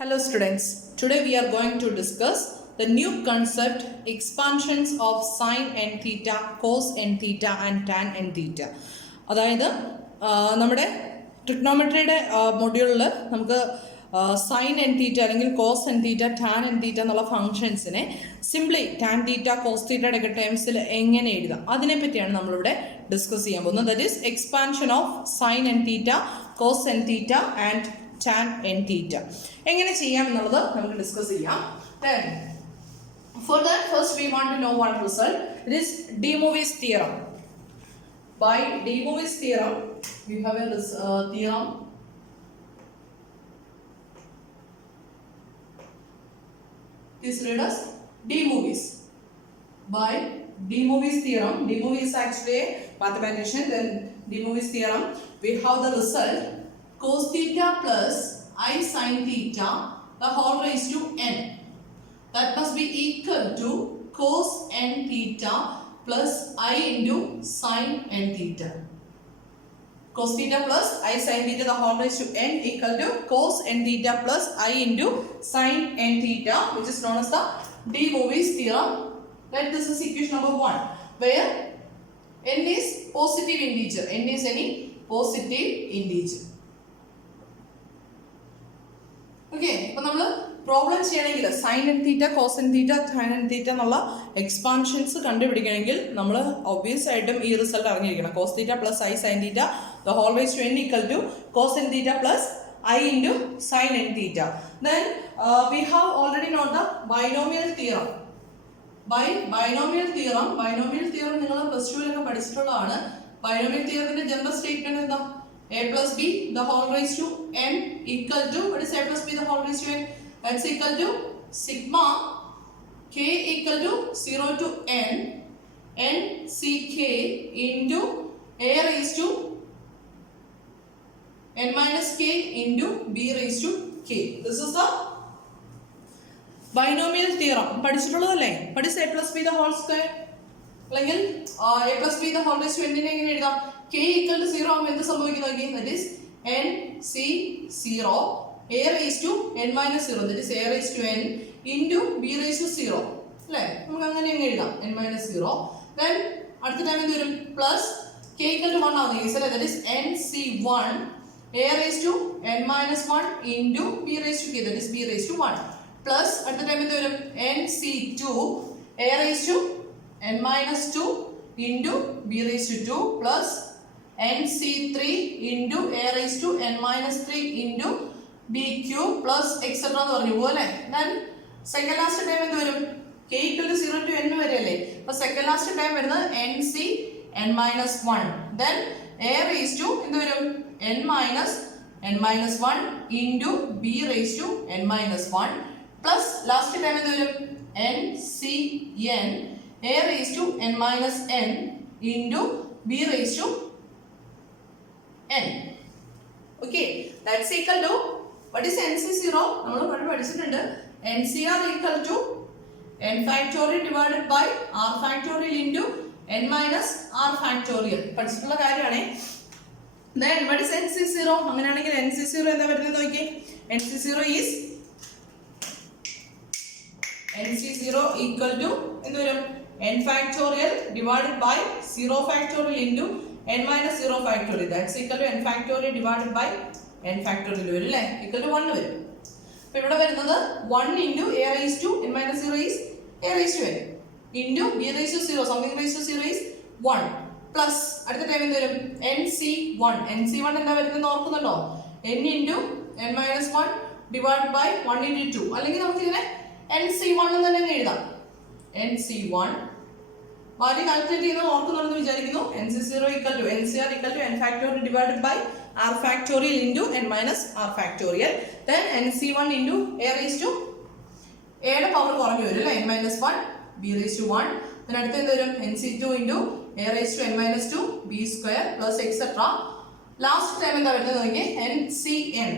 Hello students, today we are going to discuss the new concept expansions of sin n theta, cos n theta and tan n theta. അതായത് നമ്മുടെ ട്രിഗ്നോമെട്രിയുടെ മൊഡ്യൂളിൽ നമുക്ക് sign n theta അല്ലെങ്കിൽ cos n theta tan n theta എന്നുള്ള ഫംഗ്ഷൻസിനെ simply tan theta cos തീറ്റയുടെ ഒക്കെ ടേംസിൽ എങ്ങനെ എഴുതാം അതിനെപ്പറ്റിയാണ് നമ്മളിവിടെ ഡിസ്കസ് ചെയ്യാൻ പോകുന്നത്. That is expansion of sine n theta, cos n theta and tan n theta. എങ്ങനെ ചെയ്യാം എന്നുള്ളത് നമുക്ക് ഡിസ്കസ് ചെയ്യാം. Then for that first we want to know one result. It is de Moivre's theorem. By de Moivre's theorem we have a theorem this read as de Moivre's. By de Moivre's theorem, de Moivre is actually a mathematician. Then de Moivre's theorem we have the result cos theta plus I sin theta the whole raised to n. That must be equal to cos n theta plus I into sin n theta. Cos theta plus I sin theta the whole raised to n equal to cos n theta plus I into sin n theta, which is known as the de Moivre's theorem. Let this is equation number 1, where n is positive integer. N is any positive integer. Okay, അപ്പോൾ നമ്മൾ problem ചെയ്യണമെങ്കിൽ sine n theta, cos n theta, tan n theta എന്നുള്ള expansions കണ്ടുപിടിക്കണമെങ്കിൽ നമ്മൾ obvious ആയിട്ടും ഈ result അറിഞ്ഞിരിക്കണം. Cos theta plus i sine theta the whole raise to n equal to cos n theta plus i into sine n theta. Then we have already note the binomial theorem. Binomial theorem നിങ്ങൾ plus ടുവിലൊക്കെ പഠിച്ചിട്ടുള്ളതാണ്. Binomial തിയറത്തിന്റെ general statement എന്താ? a plus b the whole raised to n equal to, what is a plus b the whole raised to n? That's equal to sigma k equal to 0 to n ck into a raised to n minus k into b raised to k. This is the binomial theorem. പഠിച്ചിട്ടുള്ളതല്ലേ? What is a plus b the whole square? അല്ലെങ്കിൽ a plus b the whole raised to n നെ എങ്ങനെ എഴുതാം? k equal to 0 ആകുമ്പോൾ എന്ത് സംഭവിക്കുന്നു നോക്കി? That is n c 0 a raised to n minus 0, that is a raised to n into b raised to 0 അല്ലേ? നമുക്ക് അങ്ങനെ അങ്ങ് എഴുതാം n minus 0. Then അടുത്ത ടൈം എന്ത് വരും? പ്ലസ് k equal to 1 ആവുന്ന കേസ് അല്ലേ? That is n c 1 a raised to n minus 1 into b raised to k, that is b raised to 1. Plus അടുത്ത ടൈം എന്ത് വരും? n c 2 a raised to n minus 2 into b raised to 2 plus nc3 into a raised to n minus 3 into b cube plus etc എന്ന് പറഞ്ഞു പോലെ. then second last time എന്ത് വരും? k equal to 0 to n വരെ അല്ലേ? അപ്പോൾ second last time വരുന്നത് nc n minus 1 then a raised to എന്ത് വരും? n minus 1 into b raised to n minus 1 plus last time എന്ത് വരും? ncn a raised to n minus n into b raised to n. Okay, that's equal to, what is nc0? നമ്മൾ പഠിച്ചിട്ടുണ്ട്. ncr equal to n factorial divided by r factorial into n minus r factorial. പഠിച്ചിട്ടുള്ള കാര്യമാണ്. Then what is nc0? അങ്ങനെയാണെങ്കിൽ nc0 എന്താ വരുന്നത് നോക്കിയേ. nc0 is nc0 equal to എന്ത് വരും? n factorial divided by 0 factorial into n minus 0 factorial, that's equal to n factorial divided by n factorial വരും അല്ലേ? equal to 1 വരും. അപ്പോൾ ഇവിടെ വരുന്നത് 1 into a raised to n minus 0 is a raised to n into b raised to 0 something raised to 0 is 1 plus അടുത്ത time എന്ത് വരും? nc1 എന്താ വരുന്നത് ഓർക്കുന്നുണ്ടോ? n into n minus 1 divided by 1 into 2, അല്ലെങ്കിൽ നമുക്ക് ഇതിനെ nc1 എന്ന് തന്നെ എഴുതാം. nc1 വാല്യൂ കാൽക്കുലേറ്റ് ചെയ്യുന്നത് ഓർക്കുന്നുണ്ടെന്ന് വിചാരിക്കുന്നു. nc0 equal to ncr equal to n factorial divided by r factorial into n minus r factorial. then nc1 into a raised to a യുടെ power കുറഞ്ഞു വരും അല്ലേ? n minus 1 b raised to 1. then അടുത്ത എന്ത് വരും? nc2 into a raised to n minus 2 b square plus etc. Last time എന്താ വരുന്നത് നോക്കിയേ? ncn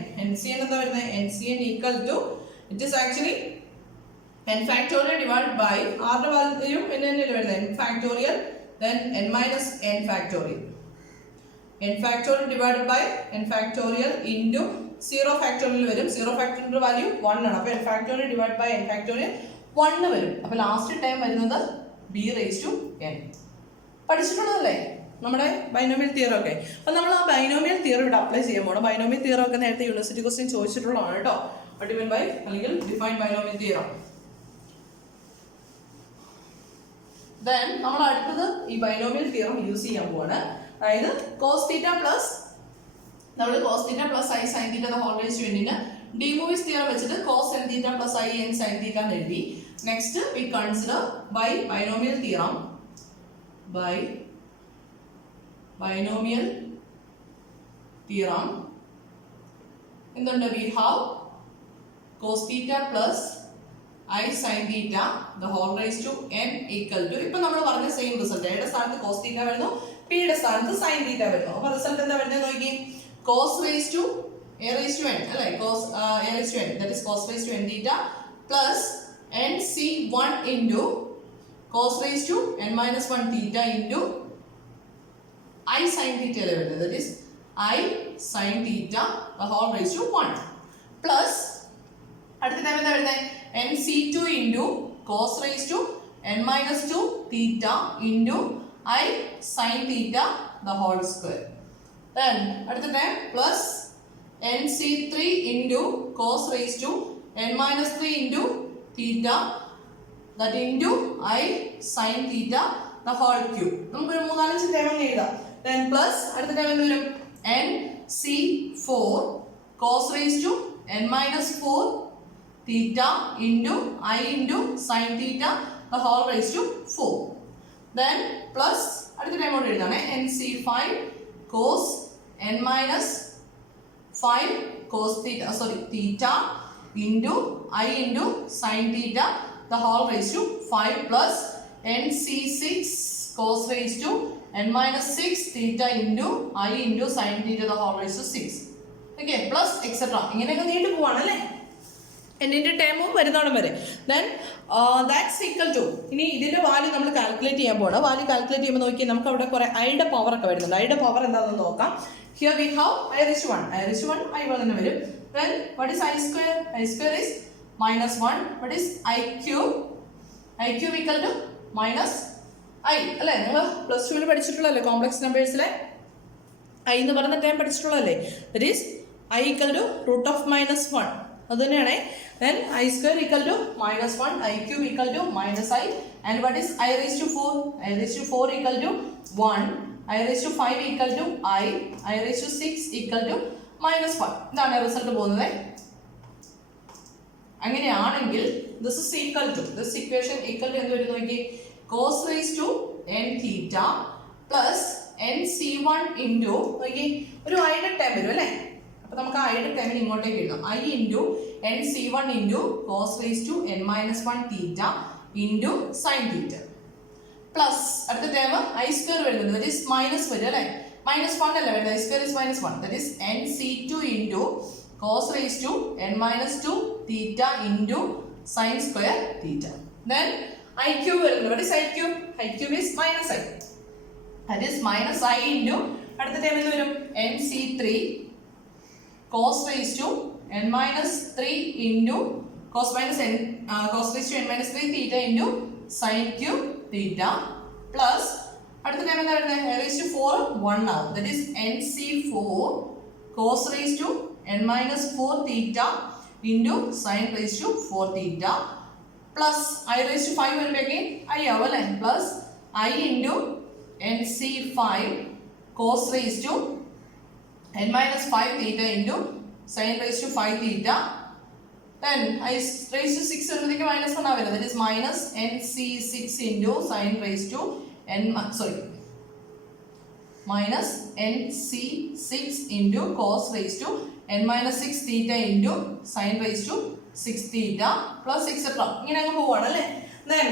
എന്താ വരുന്നത്? ncn equal to, it is actually n factorial divided by r ന്റെ value എന്നല്ലേ വരുന്നത്? n factorial then n minus n factorial. n factorial divided by n factorial into zero factorial വരും. Zero factorial value 1 ആണ്. അപ്പോൾ n factorial divide by n factorial 1 വരും. അപ്പോൾ last time വരുന്നത് b⁻n. പഠിച്ചിട്ടുള്ളതല്ലേ നമ്മുടെ ബൈനോമിയൽ തിയറി ഒക്കെ? അപ്പം നമ്മൾ ആ ബൈനോമിയൽ തിയറി ഇവിടെ അപ്ലൈ ചെയ്യാൻ പോകണം. ബൈനോമിയൽ തിയറി ഒക്കെ നേരത്തെ യൂണിവേഴ്സിറ്റി ക്വസ്റ്റ്യൻ ചോദിച്ചിട്ടുള്ളതാണ് കേട്ടോ. ഡിഫൈൻ ബൈ അല്ലെങ്കിൽ ഡിഫൈൻ ബൈനോമിയൽ തിയറി. ദെൻ നമ്മൾ അടുത്തത് ഈ ബൈനോമിയൽ തിയറം യൂസ് ചെയ്യാൻ പോവാണ്. അതായത് cos θ പ്ലസ് നമ്മൾ cos θ plus i sin θ whole raise to n ന് ഡി മൂവീസ് തിയറം വെച്ചിട്ട് cos n θ plus i n sin θ എന്ന് എഴുതി. Next we consider by binomial theorem എന്തുണ്ട്? We have cos θ plus i sin θ the whole raised to n equal to ഇപ്പൊ നമ്മൾ പറഞ്ഞ same result. എയുടെ സ്ഥാനത്ത് cos θ വരുന്നു, p യുടെ സ്ഥാനത്ത് sin θ വരുന്നു. അപ്പോൾ റിസൾട്ട് എന്താ വരുന്നത് നോക്കി. cos raised to a raised to n അല്ലേ, cos a raised to n, that is cos raised to n θ plus nc1 into cos raised to n minus 1 θ into I sin θ അല്ലേ വരുന്നത്, that is I sin θ the whole raised to 1 plus അടുത്ത time എന്താ വരുന്നത് nc2 into cos raised to n minus 2 θ into I sin θ the whole square. Then അടുത്ത time plus nc3 into cos raised to n minus 3 into θ that into I sin θ the whole cube. നമുക്കൊരു 3-4 time അങ്ങ് എഴുതാം. Then plus അടുത്ത time എന്ത് വരും nc4 cos raised to n minus 4 θ into I into sin θ the whole raised to 4. Then plus അടുത്ത time കൊണ്ട് എഴുതാണ് nc5 cos n minus 5 cos θ into I into sin θ the whole raised to 5 plus nc6 cos raised to n minus 6 θ into I into sin θ the whole raised to 6. Okay, plus etc. ഇങ്ങനെയൊക്കെ നീണ്ടു പോവാണല്ലേ എന്നിൻ്റെ ടേമും വരുന്നോണം വരെ. Then that's equal to ഇനി ഇതിൻ്റെ value നമ്മൾ calculate ചെയ്യാൻ പോകണം. Value calculate ചെയ്യുമ്പോൾ നോക്കി നമുക്ക് അവിടെ കുറേ ഐയുടെ പവർ ഒക്കെ വരുന്നുണ്ട്. ഐയുടെ പവർ എന്താണെന്ന് നോക്കാം. Here we have i⁻1 i1 എന്ന് വരും. Then what is i square is -1. What is i cube equal to minus i അല്ലേ? നിങ്ങൾ പ്ലസ് ടുവിൽ പഠിച്ചിട്ടുള്ളതല്ലേ കോംപ്ലക്സ് നമ്പേഴ്സിലെ i എന്ന് പറയുന്ന ടൈം പഠിച്ചിട്ടുള്ളതല്ലേ? That is i equal to √(-1) അത് തന്നെയാണ്. then i square equal to -1, i cube equal to -i, and what is i raised to 4? I raised to 4 equal to 1, i raised to 5 equal to i raised to 6 equal to -1. ഇതാണ് result പോകുന്നത്. അങ്ങനെയാണെങ്കിൽ this is equal to this equation equal to എന്ത് വരും നോക്കി cos raised to n θ plus nc1 into നോക്കി ഒരു ഐയുടെ time വരും അല്ലേ? അപ്പോൾ നമുക്ക് ആ ഐയുടെ ടൈമിന് ഇങ്ങോട്ടേക്ക് എഴുതാം. i into nc1 into cos raised to n minus 1 θ into sin θ plus അടുത്ത ടൈം i square വരുന്നുണ്ട്, that is മൈനസ് വരും അല്ലേ? -1 അല്ലേ വരുന്നത്, i square is -1, that is nc2 into cos raised to n minus 2 θ into sin square θ. Then i cube വരുന്നുണ്ട്, what is i cube? I cube is -i, that is -i into അടുത്ത time എന്ത് വരും nc3 cos raised to n minus 3 into cos raised to n minus 3 θ into sin cube θ plus അടുത്ത time എന്താ വരുന്നത് raised to 4 1 ആവും, that is nc4 cos raised to n minus 4 θ into sin raised to 4 θ plus I raised to 5 വരുമ്പോഴേക്കും i ആവും അല്ലേ? plus i into nc5 cos raised to n minus 5 θ into sin raised to 5 θ. Then I raised to 6 വരുമ്പോഴേക്കും -1 ആവില്ല, that is minus nc6 into sin raised to minus nc6 into cos raised to n minus 6 θ into sin raised to 6 θ plus etc. ഇങ്ങനെ അങ്ങ് പോവാണ് അല്ലേ? Then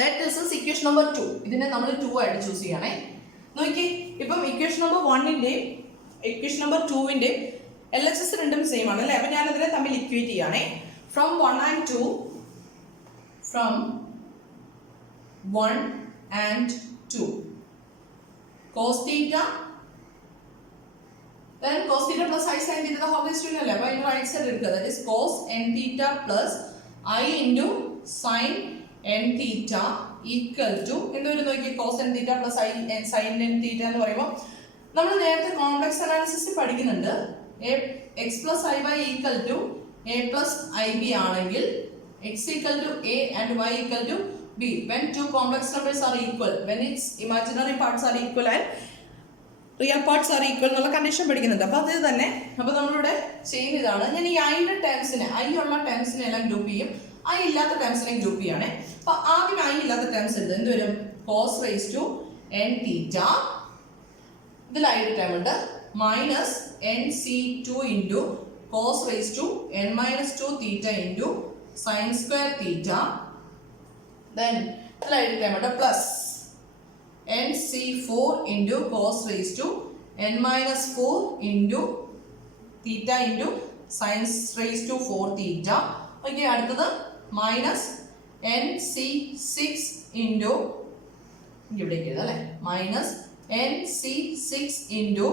let this is equation number 2. ഇതിനെ നമ്മൾ 2 ആയിട്ട് choose ചെയ്യണേ. നോക്കി ഇപ്പം ഇക്വേഷൻ നമ്പർ 1ന്റെയും ഇക്വേഷൻ നമ്പർ 2ന്റെയും LHS രണ്ടും സെയിം ആണ് അല്ലേ? അപ്പോൾ ഞാൻ അതിനെ തമ്മിൽ ഇക്വേറ്റ് ചെയ്യണേ. From 1 and 2 cos θ then cos theta plus I sin theta the whole raised to n അല്ലേ അപ്പോൾ അതിന്റെ റൈറ്റ് സൈഡ് എടുക്കുക that is cos n theta plus I into sin n theta equal to എന്ത് വരും നോക്കി cos n theta plus I sin n theta എന്ന് പറയുമ്പോൾ നമ്മൾ നേരത്തെ കോംപ്ലക്സ് അനാലിസിസ് പഠിക്കുന്നുണ്ട് x plus I y equal to a plus ib ആണെങ്കിൽ x equal to a and y equal to b when two complex numbers are equal, when its imaginary parts are equal and real parts R equal എന്നുള്ള condition പഠിക്കുന്നുണ്ട്. അപ്പോൾ അത് തന്നെ അപ്പോൾ നമ്മളിവിടെ ചെയ്യുന്നതാണ് ഞാൻ ഈ ഐയുടെ ടേംസിനെ ഐ ഉള്ള ടേംസിനെ എല്ലാം ഗ്രൂപ്പ് ചെയ്യും, ഐ ഇല്ലാത്ത ടേംസിനെ ഗ്രൂപ്പ് ചെയ്യാണ്. അപ്പോൾ ആദ്യം ഐ ഇല്ലാത്ത ടേംസ് എടുത്ത് എന്ത് വരും cos raise to n theta, ഇതിൽ ഐയുടെ ടേം ഉണ്ട് minus n C two into cos raise to n minus two theta into sine square theta, then ഇതിൽ ഐയുടെ ടേം ഉണ്ട് plus nc4 into cos raised to n minus 4 into theta into sin raised to 4 theta. Okay, അടുത്തത് minus nc6 into ഇവിടേക്ക് എഴുതാം അല്ലേ minus nc6 into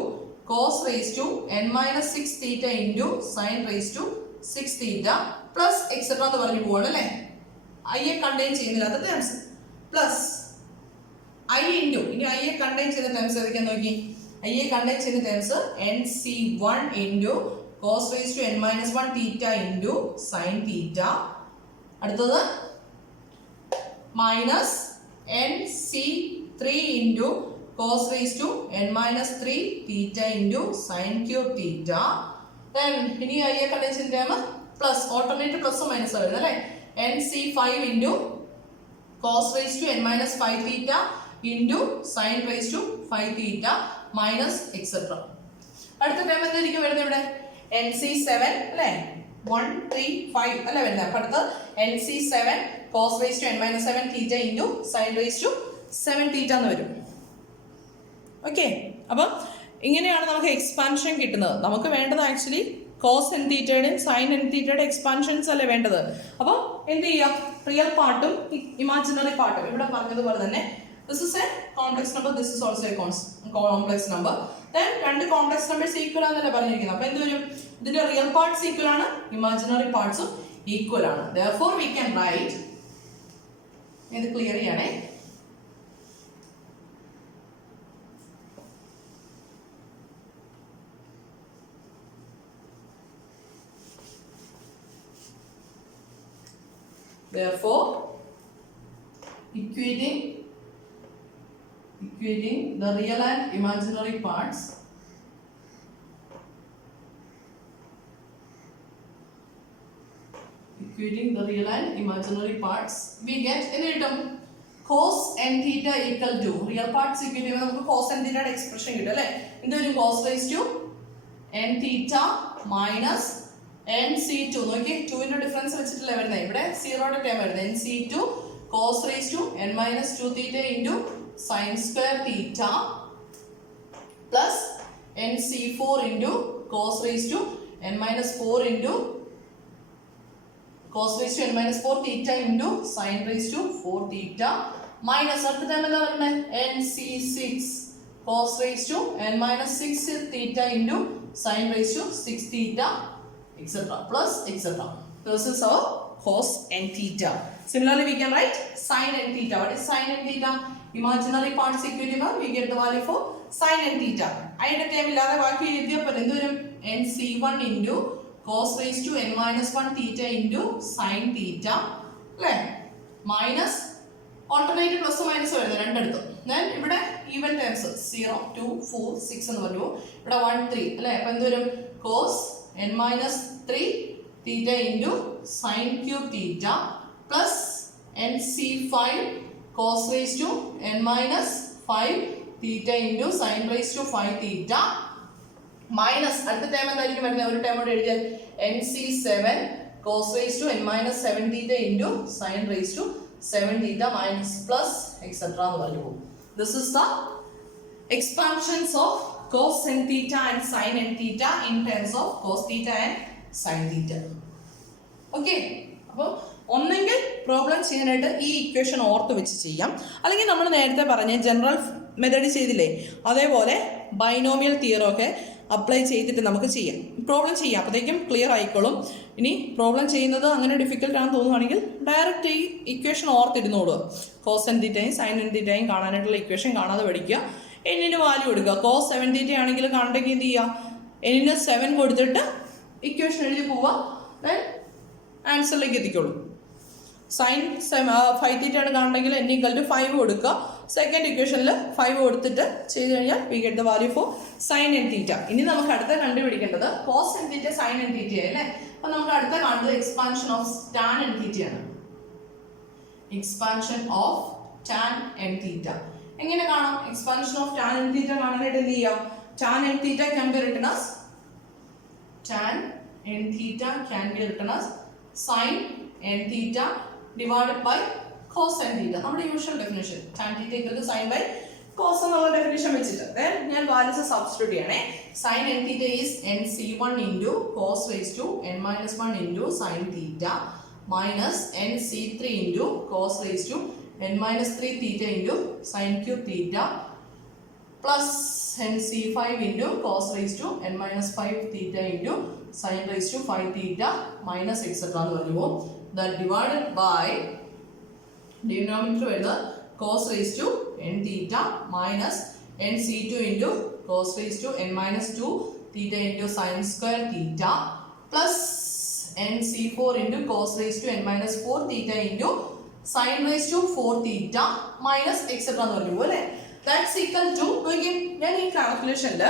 cos raised to n minus 6 theta into sin raised to 6 theta plus etc എന്ന് പറഞ്ഞു പോവാണ് അല്ലേ. I a contain ചെയ്യുന്നില്ലാത്ത terms plus i into ഇനി ഐ എ കണ്ടെയ്ൻ ചെയ്യുന്ന ടേംസ് ഏതൊക്കെയാ നോക്കി. ഐ എ കണ്ടെയ്ൻ ചെയ്യുന്ന terms n C one into cos raise to n minus one theta into sine theta, അടുത്തത് minus n C three into cos raise to n minus three theta into sine cube theta. ഇനി i a contain ചെയ്യുന്ന term plus alternate plus minus വരുന്നത് അല്ലേ. N C five into cos raise to n minus five theta into sine raise to 5 theta minus etcetera. അടുത്ത time എന്തായിരിക്കും വരുന്നത് ഇവിടെ N C seven അല്ലേ 1 3 5 അല്ലേ വരുന്നത്. അപ്പം അടുത്ത് n C seven cos raise to n minus 7 theta into sine raise to 7 theta എന്ന് വരും. ഓക്കെ, അപ്പം ഇങ്ങനെയാണ് നമുക്ക് എക്സ്പാൻഷൻ കിട്ടുന്നത്. നമുക്ക് വേണ്ടത് ആക്ച്വലി കോസ് എൻ തീറ്റയുടെയും സൈൻ എൻ തീറ്റയുടെ എക്സ്പാൻഷൻസ് അല്ലേ വേണ്ടത്. അപ്പോൾ എന്ത് ചെയ്യാം, റിയൽ പാർട്ടും ഇമാജിനറി പാർട്ടും ഇവിടെ പറഞ്ഞതുപോലെ തന്നെ this is a complex number, this is also a complex number, then രണ്ട് complex numbers equal ആണെന്നല്ലേ പറഞ്ഞിരിക്കുന്നത്. അപ്പോൾ എന്ത് വരും, ഇതിന്റെ റിയൽ പാർട്സ് ഈക്വൽ ആണ്, ഇമാജിനറി പാർട്സും ഈക്വൽ ആണ്. therefore we can write, ഇത് ക്ലിയർ ചെയ്യണേ, therefore equating the real and imaginary parts we get in item cos n theta equal to real parts equal to നമുക്ക് cos n theta യുടെ expression കിട്ടും അല്ലേ. എന്ത് വരും cos raised to n theta minus nc2 നോക്കി 2 ന്റെ difference വെച്ചിട്ടല്ലേ വരുന്നത്. ഇവിടെ 0 യുടെ ടേം വരുന്നത് nc2 cos raised to n minus 2 theta into sin square theta plus nc4 into cos raised to n minus 4 into cos raised to n minus 4 theta into sin raised to 4 theta minus അടുത്ത time എന്താ പറയുന്നത് nc6 cos raised to n minus 6 theta into sin raised to 6 theta etc plus etc. This is our cos n theta. Similarly we can write sin n theta. What is sin n theta? Imaginary parts equilibrium, we get the value for sin n theta. അതിന്റെ time ഇല്ലാതെ ബാക്കി എഴുതിയപ്പോൾ എന്ത് വരും nc1 into cos raised to n minus 1 theta into sin theta അല്ലേ minus alternate plus minus വരുന്നത് രണ്ടിടത്തും. then ഇവിടെ ഈവൻ ടേംസ് 0 2 4 6 എന്ന് പറഞ്ഞു, ഇവിടെ 1 3 അല്ലേ. അപ്പോൾ എന്ത് വരും cos n minus 3 theta into sin cube theta plus nc5 cos raised to n minus 5 theta into sin raised to 5 theta minus അടുത്ത ടൈം എന്തായിരിക്കും വരുന്നത്, ഒരു ടൈം കൂടെ എഴുതിയാൽ nc7 cos raised to n minus 7 theta into sin raised to 7 theta minus plus etc എന്ന് പറഞ്ഞു പോകും. This is the expansions of cos n theta and sin n theta in terms of cos theta and sin theta. Okay, അപ്പോൾ ഒന്നെങ്കിൽ problem ചെയ്യാനായിട്ട് ഈ equation ഓർത്ത് വെച്ച് ചെയ്യാം, അല്ലെങ്കിൽ നമ്മൾ നേരത്തെ പറഞ്ഞ ജനറൽ മെത്തേഡ് ചെയ്തില്ലേ അതേപോലെ ബൈനോമിയൽ തിയറം ഒക്കെ അപ്ലൈ ചെയ്തിട്ട് നമുക്ക് ചെയ്യാം. പ്രോബ്ലം ചെയ്യാം, അപ്പോഴത്തേക്കും ക്ലിയർ ആയിക്കോളും. ഇനി പ്രോബ്ലം ചെയ്യുന്നത് അങ്ങനെ ഡിഫിക്കൽട്ട് ആണെന്ന് തോന്നുവാണെങ്കിൽ ഡയറക്റ്റ് ഈ ഇക്വേഷൻ ഓർത്തിരുന്നോളൂ. കോസ് എൻ തീറ്റയും സൈൻ എൻ തീറ്റയും കാണാനായിട്ടുള്ള ഇക്വേഷൻ കാണാതെ പഠിക്കുക. എന്നിന് വാല്യൂ കൊടുക്കുക. കോസ് 7 തീറ്റ ആണെങ്കിൽ കണ്ടെങ്കിൽ എന്ത് ചെയ്യുക, എന്നിന് 7 കൊടുത്തിട്ട് ഇക്വേഷൻ എഴുതി പോവുക. ദെൻ ആൻസറിലേക്ക് എത്തിക്കോളൂ. സൈൻ 5 തീറ്റ ആണ് കാണണമെങ്കിൽ n = 5 കൊടുക്കുക. സെക്കൻഡ് ഇക്വേഷനിൽ 5 കൊടുത്തിട്ട് ചെയ്ത് കഴിഞ്ഞാൽ we get the value for sine n theta. ഇനി നമുക്ക് അടുത്ത കണ്ടുപിടിക്കേണ്ടത് cos n theta sine n theta അല്ലേ. അപ്പൊ നമുക്ക് അടുത്ത കാണുന്നത് എക്സ്പാൻഷൻ ഓഫ് ടാൻ എൻ തീറ്റയാണ്. Expansion of tan n theta എങ്ങനെ കാണാം? Expansion of tan n theta കാണാനായിട്ട് എന്ത് ചെയ്യാം? Tan n theta can be written as tan n theta can be written as sin n theta divided by cos n theta. നമ്മുടെ usual definition tan theta equal to sin by cos എന്നുള്ള definition വെച്ചിട്ട് ഞാൻ values substitute ചെയ്യണേ. sin n theta is nc1 into cos raised to n minus 1 into sin theta minus nc3 into cos raised to n minus 3 theta into sin cube theta plus nc5 into cos raised to n minus 5 theta into sin raised to 5 theta minus etc. എന്ന് പറയുമ്പോൾ that divided by denominator വരുന്നത് cos raised to n theta minus nc2 into cos raised to n minus 2 theta into sin square theta plus nc4 into cos raised to n minus 4 theta into sin raised to 4 theta minus etc. എന്ന് പറയുമ്പോൾ അല്ലേ. That's equal to, ഞാൻ ഈ കാൽക്കുലേഷനിൽ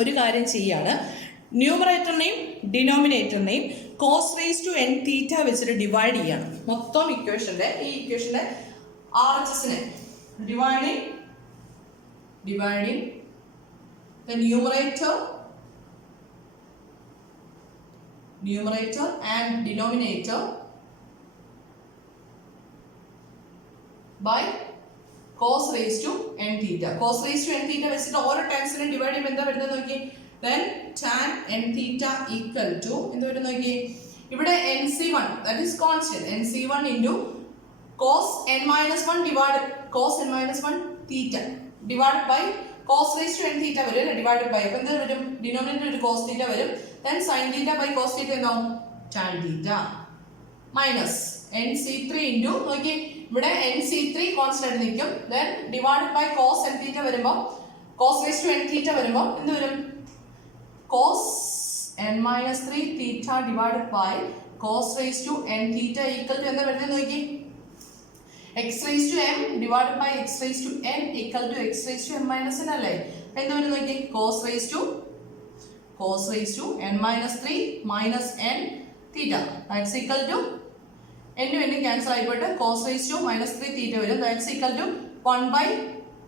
ഒരു കാര്യം ചെയ്യാണ്. ന്യൂമറേറ്ററിനെയും ഡിനോമിനേറ്ററിനെയും cos raise to n തീറ്റ വെച്ചിട്ട് divide ചെയ്യാണ്. മൊത്തം ഇക്വേഷൻ്റെ ഈ ഇക്വേഷൻ്റെ RHSനെ dividing the numerator and denominator by cos raised to n theta. Cos raised to n theta വെച്ചിട്ട് ഓരോ ടൈംസിനെ ഡിവൈഡ് ചെയ്യുമ്പോൾ എന്താ വരുന്നത് നോക്കി. then tan n theta equal to എന്ത് വരും നോക്കി. ഇവിടെ nc1 that is constant nc1 into cos n minus 1 divided cos n minus 1 theta divided by cos raised to n theta വരും divided by അപ്പോൾ എന്ത് വരും ഡിനോമിനേറ്റർ ഒരു cos theta വരും. then sin theta by cos theta എന്താവും tan theta minus nc3 into നോക്കി ഇവിടെ nc3 constant നിൽക്കും. then divided by cos n theta വരുമ്പോൾ cos raised to n theta വരുമ്പോൾ എന്ത് വരും cos n minus 3 theta divided by cos raised to n theta equal to എന്താ വരുന്നത് നോക്കി x raised to m divided by x raised to n equal to x raised to m minus n അല്ലേ. എന്ത് വരും നോക്കി cos raised to n minus 3 minus n theta that's equal to n cancel ആയിപ്പോയിട്ട് cos raised to minus 3 theta വരും. that's equal to 1 by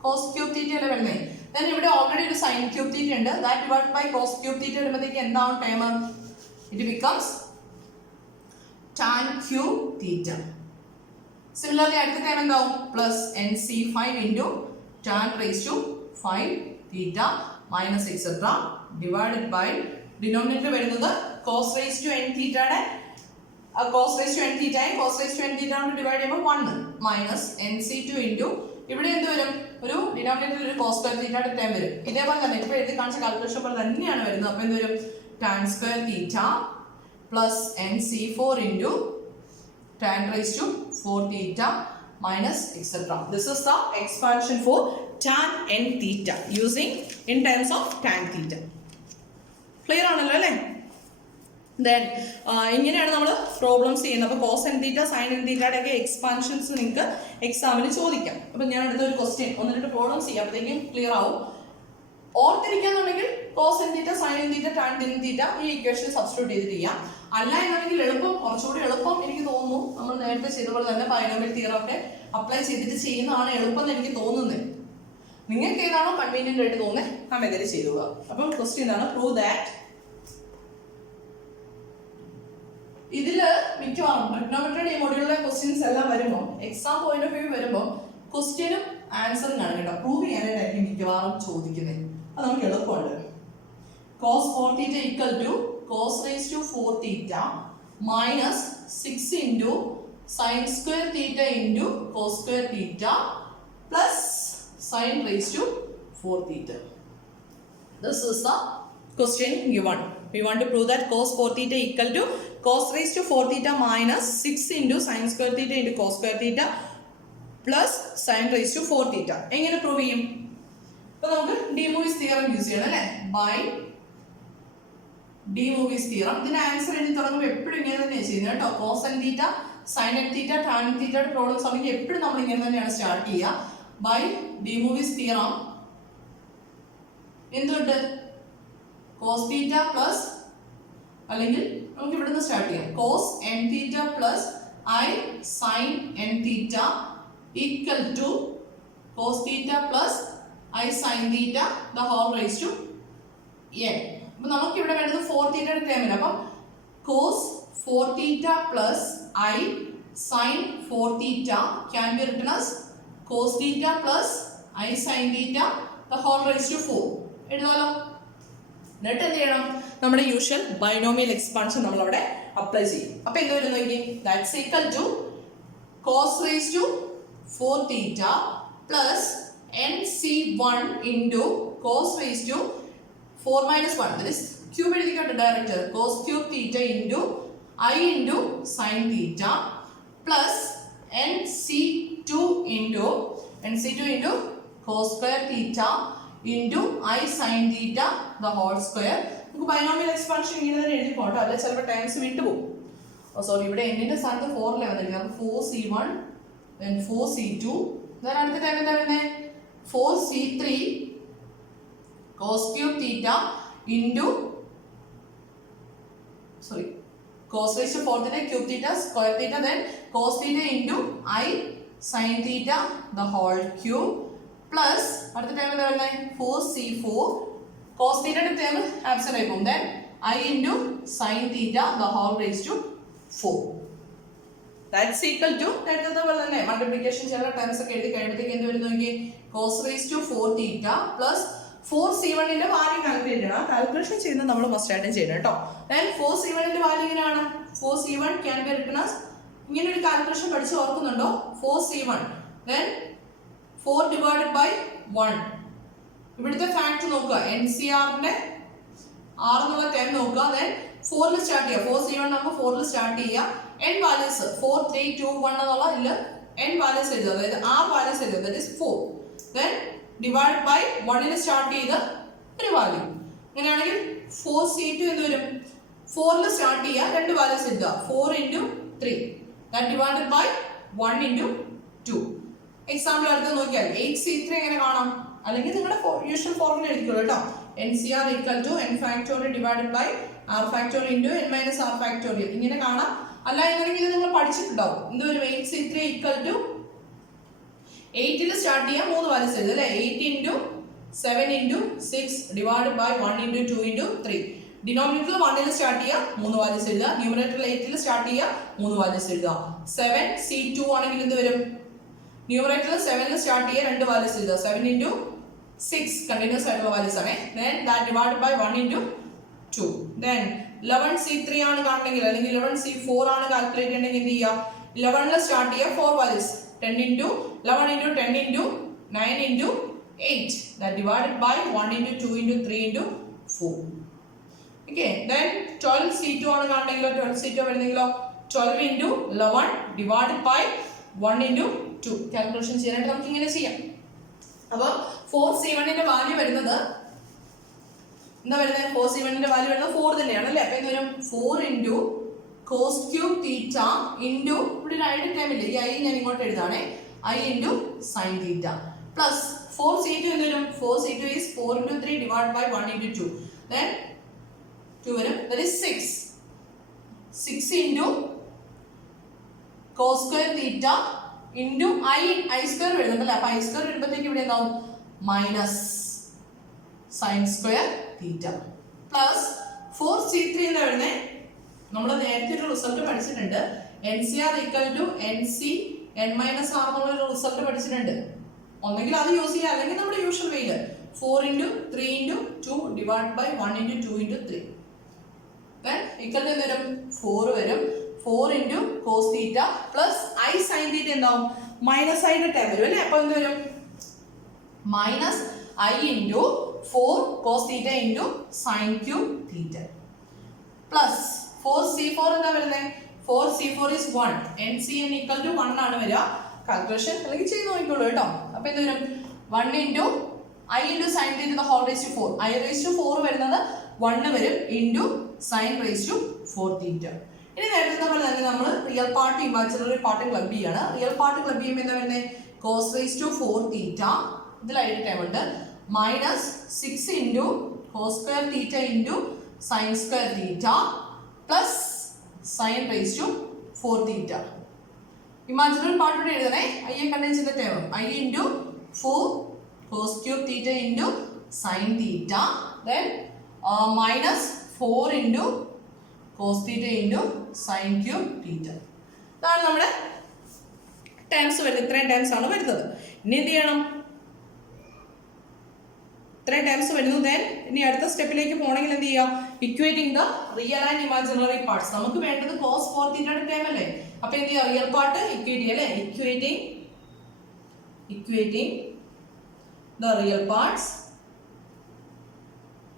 cos cube theta അല്ലേ വരുന്നത്. then ഇവിടെ already ഒരു sin cube theta ഉണ്ട്. that divided by cos cube theta വരുമ്പോഴത്തേക്ക് എന്താണ് time it becomes tan cube theta. similarly അടുത്ത ടൈം എന്താവും plus nc5 into tan raised to 5 theta minus etc. divided by denominator വരുന്നത് cos raised to n theta യുടെ cos raised to n theta cos raised to n theta കൊണ്ട് divide ചെയ്യുമ്പോൾ 1 minus nc2 into ഇവിടെ എന്ത് വരും ഒരു ഡിനോമിനേറ്ററിൽ ഒരു cos square theta യുടെ ടൈം വരും. ഇതേപോലെ തന്നെ ഇപ്പോൾ എഴുതി കാണിച്ച കാൽക്കുലേഷൻ പോലെ തന്നെയാണ് വരുന്നത്. അപ്പോൾ എന്ത് വരും tan square theta plus nc4 into tan raised to 4 theta minus etc. This is the expansion for tan n theta using in terms of tan theta. Clear ആണല്ലോ അല്ലേ. then ഇങ്ങനെയാണ് നമ്മൾ പ്രോബ്ലംസ് ചെയ്യുന്നത്. അപ്പോൾ cos n theta sine n തീറ്റയുടെ ഒക്കെ expansions നിങ്ങൾക്ക് എക്സാമിന് ചോദിക്കാം. അപ്പോൾ ഞാൻ അടുത്ത ഒരു ക്വസ്റ്റ്യൻ 1-2 പ്രോബ്ലംസ് ചെയ്യാം, അപ്പോഴത്തേക്കും ക്ലിയർ ആവും. ഓർത്തിരിക്കാന്നുണ്ടെങ്കിൽ cos n theta sine n theta tan n theta ഈ ഇക്വേഷൻ സബ്സ്റ്റിറ്റ്യൂട്ട് ചെയ്തിട്ട് ചെയ്യാം. അല്ല എന്നുണ്ടെങ്കിൽ കുറച്ചുകൂടി എളുപ്പം എനിക്ക് തോന്നുന്നു നമ്മൾ നേരത്തെ ചെയ്ത പോലെ തന്നെ ബൈനോമിയൽ തിയറം ഒക്കെ അപ്ലൈ ചെയ്തിട്ട് ചെയ്യുന്നതാണ് എളുപ്പം എന്ന് എനിക്ക് തോന്നുന്നത്. നിങ്ങൾക്ക് ഏതാണോ കൺവീനിയന്റ് ആയിട്ട് തോന്നുന്നത് ആ മെത്തേഡ് ചെയ്തോളുക. അപ്പം ക്വസ്റ്റ്യൻ ആണ് പ്രൂവ് ദാറ്റ് ഇതില് മിക്കവാറും ട്രിഗ്നോമെട്രിയുടെ ഈ മൊഡ്യൂളിലെ ക്വസ്റ്റ്യൻസ് എല്ലാം വരുമ്പോൾ എക്സാം പോയിന്റ് ഓഫ് വ്യൂ വരുമ്പോൾ ക്വസ്റ്റ്യനും ആൻസറും കാണും കേട്ടോ. പ്രൂവ് ചെയ്യാനായിട്ടായിരിക്കും മിക്കവാറും ചോദിക്കുന്നത്. അത് നമുക്ക് എളുപ്പമുണ്ട്. cos 4 theta equal to cos raised to 4 theta minus 6 into sin square theta into cos square theta plus sin raised to 4 theta. This is the question given. We want to prove that cos 4 theta equal to cos raised to 4 theta minus 6 into sin square theta into cos square theta plus sin raised to 4 theta. എങ്ങനെ prove ചെയ്യും? അപ്പോൾ നമുക്ക് de Moivre's theorem use ചെയ്യണം അല്ലേ? By de Moivre's theorem. ഇതിന്റെ answer എഴുതി തുടങ്ങുമ്പോൾ എപ്പോഴും ഇങ്ങനെ തന്നെയാണ് ചെയ്യുന്നത് കേട്ടോ. Cos n theta, sine n theta, tan n തീറ്റയുടെ പ്രോബ്ലംസ് ആണെങ്കിൽ എപ്പോഴും നമ്മൾ ഇങ്ങനെ തന്നെയാണ് സ്റ്റാർട്ട് ചെയ്യുക. ബൈ ഡി മൂവീസ് തിയറം എന്തുണ്ട്? കോസ് തീറ്റ പ്ലസ്, അല്ലെങ്കിൽ നമുക്ക് ഇവിടുന്ന് സ്റ്റാർട്ട് ചെയ്യാം. Cos n theta plus i sine n theta equal to cos theta plus i sine theta the whole raise to n. അപ്പൊ നമുക്ക് ഇവിടെ വേണ്ടത് 4 തീറ്റയുടെ ടേമിന്. അപ്പം cos 4 theta plus i sine 4 theta can be written as cos theta plus i sine theta the whole raise to 4. എഴുതാലോ? എന്നിട്ട് എന്ത് ചെയ്യണം? നമ്മുടെ യൂഷ്വൽ ബൈനോമിയൽ എക്സ്പാൻഷൻ നമ്മൾ അവിടെ അപ്ലൈ ചെയ്യും. അപ്പൊ എന്ത് വരും നോക്കി? That's equal to cos raise to 4 theta plus nc1 into cos raised to 4 minus 1. That is cube എഴുതിക്കോട്ടെ direct. cos cube theta into I into sin theta plus nc2 into cos square theta into I sin theta the whole square. നമുക്ക് binomial expansion ഇങ്ങനെ തന്നെ എഴുതി പോകട്ടോ, അല്ലെ ചിലപ്പോൾ times വിട്ടുപോകും. Sorry, ഇവിടെ എന്നിന്റെ സ്ഥാനത്ത് 4 വന്നിരിക്കുന്നത്. 4c1 then 4c2 then അടുത്ത ടൈം എന്താ വരുന്നത്? 4c3 cos cube theta into cos raised to 4 theta cube theta square theta then cos theta into I sin theta the whole cube plus അടുത്ത time എന്താ വരുന്നത്? 4c4 cos theta യുടെ time absent ആയി പോകും. then I into sin theta the whole raised to 4. That's equal to നേരത്തെ പോലെ തന്നെ multiplication ചെയ്യുന്ന ടേംസ് ഒക്കെ എഴുതി കഴിയുമ്പോഴത്തേക്ക് എന്ത് വരും നോക്കി? cos raised to 4 theta plus 4c1 ന്റെ വാല്യൂ കാൽക്കുലേറ്റ് ചെയ്യണം. കാൽക്കുലേഷൻ ചെയ്യുന്നത് നമ്മൾ മസ്റ്റ് ആയിട്ട് ചെയ്യണം കേട്ടോ. then 4c1 ന്റെ വാല്യൂ എങ്ങനെയാണ്? 4c1 can be written as ഇങ്ങനെ ഒരു കാൽക്കുലേഷൻ പഠിച്ച് ഓർക്കുന്നുണ്ടോ? 4c1 then 4 divided by 1. ഇവിടുത്തെ ഫാക്ട് നോക്കുക, NCR ന്റെ R എന്നുള്ള ടേം നോക്കുക. then 4 ൽ സ്റ്റാർട്ട് ചെയ്യുക. 4c1 നമ്മൾ 4 ൽ സ്റ്റാർട്ട് ചെയ്യുക. n വാല്യൂസ് 4 3 2 1 എന്നുള്ള ഇതിൽ n വാല്യൂസ് എഴുതുക, അതായത് r വാല്യൂസ് എഴുതുക, that is 4. then divided by 1 ൽ സ്റ്റാർട്ട് ചെയ്ത് ഒരു വാല്യൂ. അങ്ങനെയാണെങ്കിൽ 4c2 എന്ന് വരും. 4 ൽ സ്റ്റാർട്ട് ചെയ്യുക, രണ്ട് വാല്യൂസ് എഴുതുക, 4 into 3 that divided by 1 into 2. Example എടുത്ത് നോക്കിയാൽ 8c3 എങ്ങനെ കാണാം? അല്ലെങ്കിൽ നിങ്ങളുടെ യൂഷ്വൽ ഫോർമുല എഴുതിക്കോളൂ കേട്ടോ. NCR equal to n factorial divided by r factorial into n minus r factorial ഇങ്ങനെ കാണാം. അല്ല എന്നുണ്ടെങ്കിൽ ഇത് നിങ്ങൾ പഠിച്ചിട്ടുണ്ടാവും. എന്ത് വരും? 8c3 equal to 8 ൽ സ്റ്റാർട്ട് ചെയ്യാൻ 3 വാല്യൂസ് എഴുതുക അല്ലേ? 8 into 7 into 6 divided by 1 into 2 into 3. ഡിനോമിനേറ്ററിൽ 1 ൽ സ്റ്റാർട്ട് ചെയ്യുക, 3 വാല്യൂസ് എഴുതുക. ന്യൂമറേറ്ററിൽ 8 ൽ സ്റ്റാർട്ട് ചെയ്യുക, 3 വാല്യൂസ് എഴുതുക. 7c2 ആണെങ്കിൽ എന്ത് വരും? ന്യൂമറേറ്ററിൽ 7 ൽ സ്റ്റാർട്ട് ചെയ്യുക, 2 വാല്യൂസ് എഴുതുക. 7 into 6 കണ്ടിന്യൂസ് ആയിട്ടുള്ള വാല്യൂസ് ആണ്. then that divided by 1 into 2. then 11c3 ആണ് കാണണമെങ്കിൽ, അല്ലെങ്കിൽ 11c4 ആണ് കാൽക്കുലേറ്റ് ചെയ്യണമെങ്കിൽ എന്ത് ചെയ്യുക? 11 ൽ സ്റ്റാർട്ട് ചെയ്യുക, 4 values, 10 into 11 into 10 into 9 into 8 that divided by 1 into 2 into 3 into 4. okay, then 12c2 ആണ് കാണണമെങ്കിലോ, 12c2 വരുന്നെങ്കിലോ 12 into 11 divided by 1 into 2. Calculation ചെയ്യാനായിട്ട് നമുക്ക് ഇങ്ങനെ ചെയ്യാം. അപ്പോൾ 4c1 ന്റെ വാല്യൂ വരുന്നത് എന്താ വരുന്നത്? 4c1 ന്റെ വാല്യൂ വരുന്നത് 4 തന്നെയാണ് അല്ലേ? അപ്പൊ എന്ത് വരും? 4 into cos cube theta into ഇവിടെ ഒരു ഐഡൻ ടൈം ഇല്ലേ, ഈ ഐ ഞാൻ ഇങ്ങോട്ട് എഴുതാണേ, I into sin theta plus 4c2 എന്ത് വരും? 4c2 is 4 into 3 divided by 1 into 2 then 2 വരും, that is 6. 6 into cos square theta into I square വരുന്നുണ്ടല്ലേ? അപ്പൊ I square വരുമ്പോഴത്തേക്ക് ഇവിടെ എന്താവും? Minus sin square theta plus 4c3 എന്ന് വരുന്നത് നമ്മൾ നേരത്തെ ഒരു റിസൾട്ട് പഠിച്ചിട്ടുണ്ട്. NCR equal to NC n minus r എന്നുള്ള റിസൾട്ട് പഠിച്ചിട്ടുണ്ട്. ഒന്നെങ്കിൽ അത് യൂസ് ചെയ്യുക, അല്ലെങ്കിൽ നമ്മുടെ യൂഷ്വൽ വേയിൽ 4 into 3 into 2 divided by 1 into 2 into 3 then equal to എന്ത് വരും? 4 വരും. 4 into cos theta plus I sin theta എന്താവും? മൈനസ് ആയിട്ട് ടൈം വരും അല്ലേ? അപ്പോൾ എന്ത് വരും? Minus I into 4 cos theta into sin cube theta plus 4c4 എന്താ വരുന്നത് 4c4 is 1 ncn equal to 1 ആണ് വരിക കാൽക്കുലേഷൻ അല്ലെങ്കിൽ ചെയ്ത് നോക്കിക്കോളൂ കേട്ടോ അപ്പോൾ എന്ത് വരും 1 into I into sin theta the whole raised to 4 I raised to 4 വരുന്നത് 1 വരും into sin raised to 4 theta ഇനി നേരത്തെ പോലെ തന്നെ നമ്മൾ real part imaginary part club ചെയ്യാണ് റിയൽ പാർട്ട് ക്ലബ് ചെയ്യുമ്പോൾ എന്താ വരുന്നത് cos raised to 4 theta ഇതിലായിട്ട് ടൈം ഉണ്ട് minus 6 into cos square theta into sin square theta plus sin raised to 4 theta imaginary part ഇവിടെ എഴുതണേ I കണ്ടൻസിന്റെ term I into 4 cos cube theta into sin theta then minus 4 into cos theta into sin cube theta ഇതാണ് നമ്മുടെ terms വരുന്നത് ഇത്രയും terms ആണ് വരുന്നത് ഇനി എന്ത് ചെയ്യണം ഇത്രയും ടേംസ് വരുന്നു ദെൻ ഇനി അടുത്ത സ്റ്റെപ്പിലേക്ക് പോകണമെങ്കിൽ എന്ത് ചെയ്യുക equating the real and imaginary parts നമുക്ക് വേണ്ടത് cos 4 theta ടേം അല്ലേ അപ്പോൾ എന്ത് ചെയ്യുക റിയൽ പാർട്ട് ഇക്വേറ്റ് ചെയ്യുക അല്ലേ ഇക്വേറ്റിംഗ് ദ റിയൽ പാർട്സ്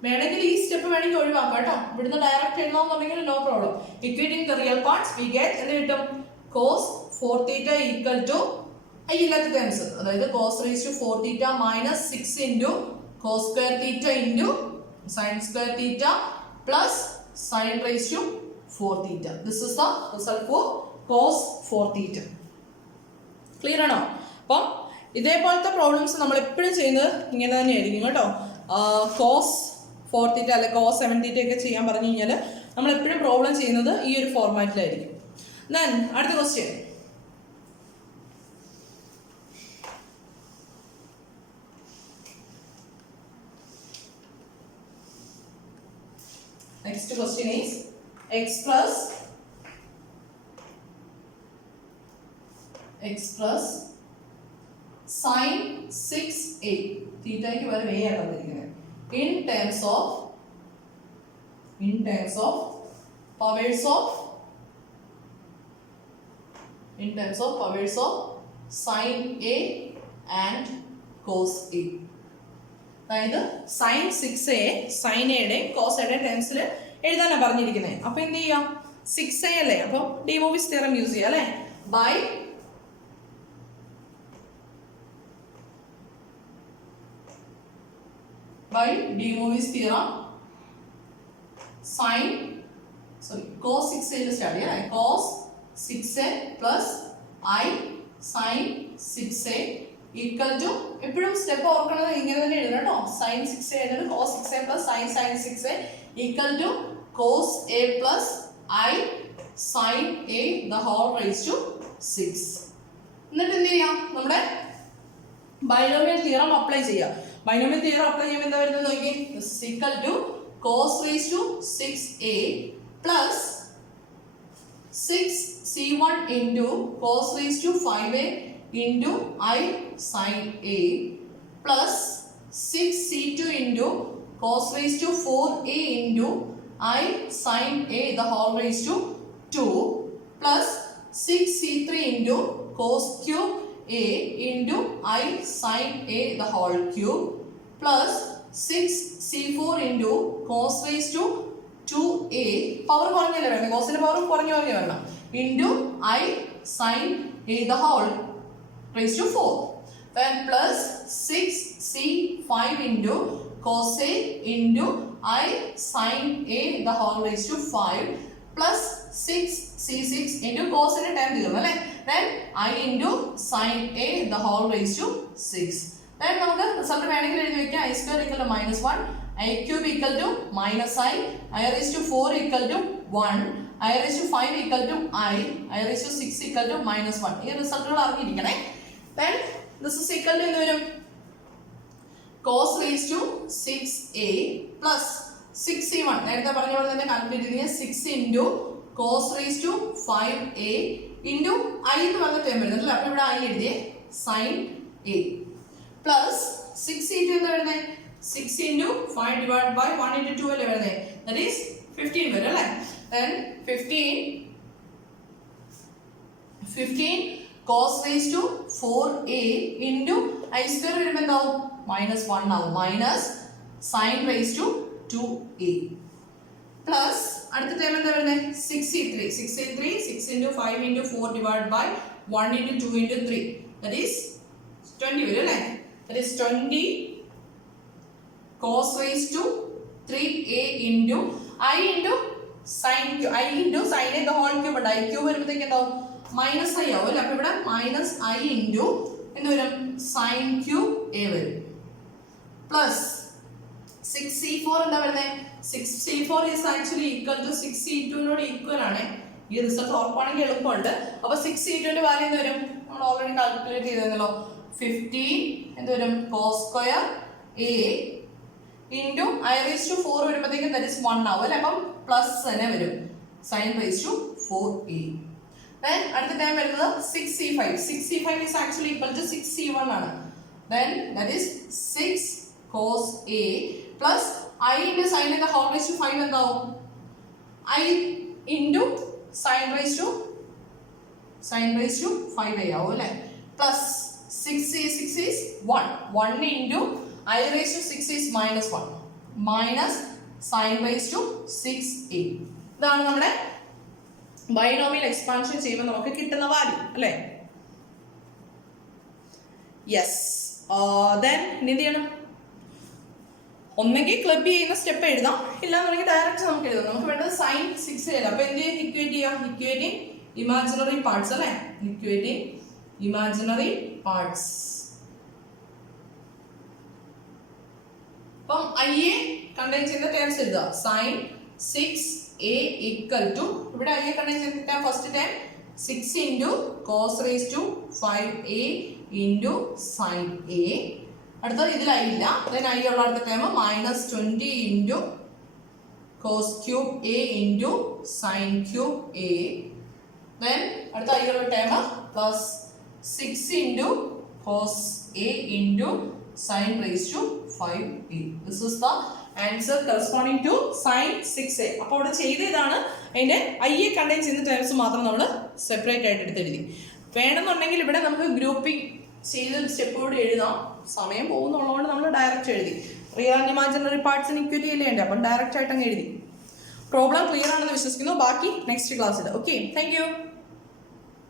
വേണമെങ്കിൽ ഈ സ്റ്റെപ്പ് വേണമെങ്കിൽ ഒഴിവാക്കാം കേട്ടോ ഇവിടുന്ന് ഡയറക്റ്റ് എഴുതാമെന്നുണ്ടെങ്കിൽ no problem equating the real parts we get എന്ത് കിട്ടും cos 4 theta equal to I ഇല്ലാത്ത ടേംസ് അതായത് cos raised to 4 theta minus 6 into cos square theta into sin square theta plus sin raised to 4 theta. This is the result for cos 4 theta. Clear ആണോ അപ്പം ഇതേപോലത്തെ problems നമ്മൾ എപ്പോഴും ചെയ്യുന്നത് ഇങ്ങനെ തന്നെയായിരിക്കും കേട്ടോ cos 4 theta അല്ലെ cos 7 theta ഒക്കെ ചെയ്യാൻ പറഞ്ഞു കഴിഞ്ഞാൽ നമ്മൾ എപ്പോഴും പ്രോബ്ലം ചെയ്യുന്നത് ഈ ഒരു ഫോർമാറ്റിലായിരിക്കും then അടുത്ത question next question is x plus sin 6a theta ക്ക് പകരം a ആണ് തന്നിരിക്കുന്നത് in terms of powers of sin a and cos a അതായത് sin 6a sin a cos a ടേംസിൽ എഴുതാനാണ് പറഞ്ഞിരിക്കുന്നത് അപ്പോൾ എന്ത് ചെയ്യാം 6a അല്ലേ അപ്പോൾ ഡി മൂവീസ് തിയറം യൂസ് ചെയ്യാം അല്ലേ by de Moivre's theorem cos 6a start ചെയ്യാം cos 6a plus I sin 6a equal to എപ്പോഴും സ്റ്റെപ്പ് ഓർക്കണത് ഇങ്ങനെ തന്നെ എഴുതണം കേട്ടോ sin 6a എഴുതണം cos 6a plus sin 6a equal to cos a plus I sin a the whole raised to 6 എന്നിട്ട് എന്ത് ചെയ്യാം നമ്മുടെ ബൈനോമിയൽ തിയറം അപ്ലൈ ചെയ്യാം ബൈനോമിയൽ തിയറം അപ്ലൈ ചെയ്യുമ്പോൾ എന്താ വരുന്നത് നോക്കി this is equal to cos raised to 6a plus 6c1 into cos raised to 5a into I sin a plus 6c2 into cos raised to 4a into I sin a the whole raised to 2 plus 6c3 into cos cube a into I sin a the whole cube plus 6c4 into cos raised to 2a power കുറഞ്ഞല്ലേ വേണം cosന്റെ power കുറഞ്ഞു വേണം into I sin a the whole raised to 4 then plus 6c5 into cos a into I sin a the whole raised to 5 plus 6c6 into cos ന്റെ time തീർന്നു അല്ലേ then I into sin a the whole raised to 6 then നമുക്ക് result വേണമെങ്കിൽ എഴുതി വെക്കാം I square equal to -1 I cube equal to -I raised to 4 equal to 1 I raised to 5 equal to I raised to 6 equal to -1 ഈ റിസൾട്ടുകൾ അറിഞ്ഞിരിക്കണേ then this is equal to എന്ത് വരും cos raised to 6a plus 6c1 നേരത്തെ പറഞ്ഞ പോലെ തന്നെ calculate ചെയ്ത് 6 into cos raised to 5a into I എന്ന് പറഞ്ഞ ടേം വരുന്നത് അപ്പോൾ ഇവിടെ I എഴുതിയേ sin a plus 6c2 എന്താ വരുന്നത് 6 into 5 divided by 1 into 2 അല്ലേ വരുന്നത് that is 15 വരും അല്ലേ then 15 cos raised to 4a into I square വരുമ്പോൾ എന്താവും -1 ആവും minus sine raise to 2a plus അടുത്ത ടൈം എന്താ വരുന്നത് 63 6 into 5 into 4 divided by 1 into 2 into 3 that is 20 വരും അല്ലേ that is 20 cos raised to 3a into I into sin a the whole cube ഉണ്ട് I cube വരുമ്പോഴത്തേക്ക് എന്താവും minus I ആവും അല്ലേ അപ്പോൾ ഇവിടെ മൈനസ് ഐ ഇൻറ്റു എന്ത് വരും സൈൻ ക്യൂബ് എ വരും പ്ലസ് 6c4 എന്താ വരുന്നത് 6c4 is actually equal to 6c2 നോട് ഈക്വൽ ആണ് ഈ റിസൾട്ട് ഓർപ്പാണെങ്കിൽ എളുപ്പമുണ്ട് അപ്പോൾ 6c2 വാല്യൂ എന്ത് വരും നമ്മൾ ഓൾറെഡി കാൽക്കുലേറ്റ് ചെയ്തല്ലോ 15 എന്ത് വരും cos square a into I raised to 4 വരുമ്പോഴത്തേക്കും that is 1 ആവും അല്ലേ അപ്പം പ്ലസ് തന്നെ വരും sin raised to 4a then അടുത്ത ടൈം വരുന്നത് 6c5 is actually equal to 6c1 ആണ് then that is 6 cos a plus I into sin the whole raised to 5 എന്താവും I into sin raised to 5a ആവും അല്ലേ plus 6 is 1 into I raised to 6 is minus 1 minus sin raised to 6a ഇതാണ് നമ്മുടെ binomial expansion ചെയ്യുമ്പോൾ നമുക്ക് കിട്ടുന്ന value അല്ലേ yes then എന്ത് ചെയ്യണം ഒന്നെങ്കിൽ ക്ലബ് ചെയ്യുന്ന സ്റ്റെപ്പ് എഴുതാം ഇല്ലാന്നുണ്ടെങ്കിൽ ഡയറക്റ്റ് നമുക്ക് എഴുതാം നമുക്ക് വേണ്ടത് സൈൻ 6 എഴുതാം അപ്പോൾ എന്ത് ചെയ്യാം ഇക്വേറ്റ് ചെയ്യാം ഇക്വേറ്റിംഗ് ഇമാജിനറി പാർട്സ് അല്ലേ ഇക്വേറ്റിംഗ് ഇമാജിനറി പാർട്സ് അപ്പം ഐ എ കണ്ടെയ്ൻ ചെയ്യുന്ന ടേംസ് എഴുതുക സൈൻ 6a equal to ഇവിടെ ഐ എ കണ്ടെയ്ൻ ചെയ്യുന്ന term first term 6 into cos raised to 5a into sin a അടുത്ത ഇതിൽ ഐ ഇല്ല then ഐ ഉള്ള അടുത്ത term minus 20 into cos cube a into sin cube a then അടുത്ത I ഉള്ള term plus 6 into cos a into sin raised to 5a this is the answer corresponding to sin 6a അപ്പോൾ ഇവിടെ ചെയ്ത ഇതാണ് അതിന്റെ I a contain ചെയ്യുന്ന terms മാത്രം നമ്മൾ സെപ്പറേറ്റ് ആയിട്ട് എടുത്ത് എഴുതി വേണമെന്നുണ്ടെങ്കിൽ ഇവിടെ നമുക്ക് ഗ്രൂപ്പിംഗ് ചെയ്ത സ്റ്റെപ്പോട് എഴുതാം സമയം പോകുന്നുള്ളതുകൊണ്ട് നമ്മൾ ഡയറക്റ്റ് എഴുതി റിയൽ ആൻഡ് ഇമാജിനറി പാർട്സിന് ഇക്വലി അല്ലേ ഉണ്ട് അപ്പം ഡയറക്റ്റ് ആയിട്ട് അങ്ങ് എഴുതി പ്രോബ്ലം ക്ലിയർ ആണെന്ന് വിശ്വസിക്കുന്നു ബാക്കി നെക്സ്റ്റ് ക്ലാസ്സിൽ ഓക്കെ താങ്ക് യു